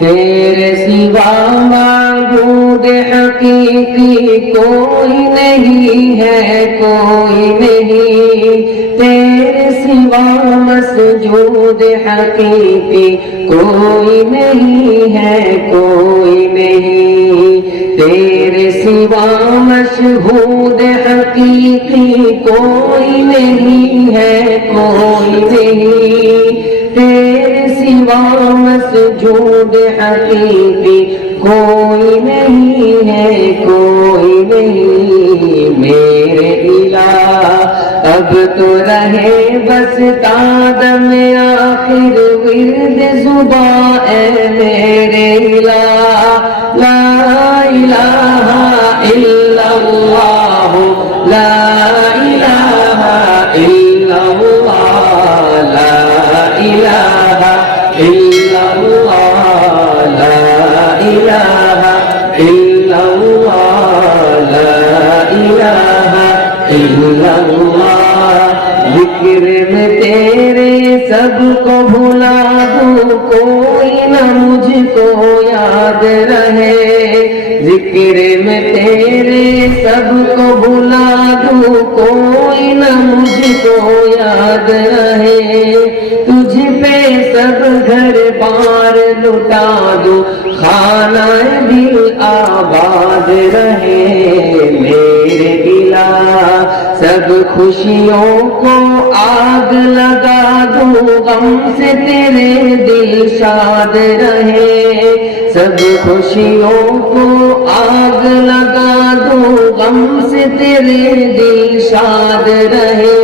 تیرے سوا معبود حقیقی کوئی نہیں ہے، کوئی نہیں، تیرے سوا مسجود حقیقی کوئی نہیں ہے، کوئی نہیں، تیرے سوا مشہود حقیقی کوئی نہیں ہے، کوئی نہیں، تیرے سوا مسجود حقیقی کوئی نہیں ہے، کوئی نہیں، میرے الہ اب تو رہے بس تادم آخر ورد زباں اے میرے الہ، لا الہ الا اللہ، لا الہ الا اللہ، لا الہ الا اللہ، لا الہ الا اللہ، لا الہ الا اللہ، ذکر میں تیرے سب کو بھلا دوں کوئی نہ مجھ کو یاد رہے، ذکر میں تیرے سب کو بھلا دوں کوئی نہ مجھ کو یاد رہے، تجھ پہ سب گھر بار لٹا دوں خانہ دل آباد رہے، میرے الہ سب خوشیوں کو آگ لگا دوں غم سے تیرے دل شاد رہے، سب خوشیوں کو آگ لگا دوں غم سے تیرے دل شاد رہے،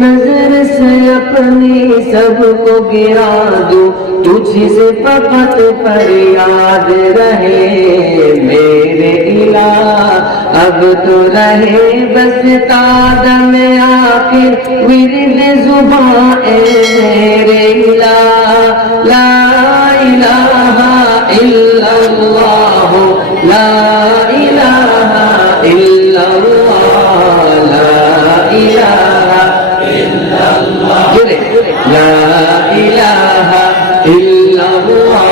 نظر سے اپنی سب کو گرا دوں تجھ سے فقط فریاد رہے، میرے الہ اب تو رہے بس تادم آخر ورد زباں اے میرے الہ، لا الہ الا اللہ، لا الہ الا اللہ، لا الہ الا اللہ، لا الہ الا اللہ،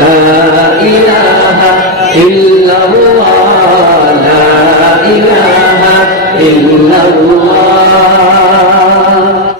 لا الہ الا اللہ، لا الہ الا اللہ۔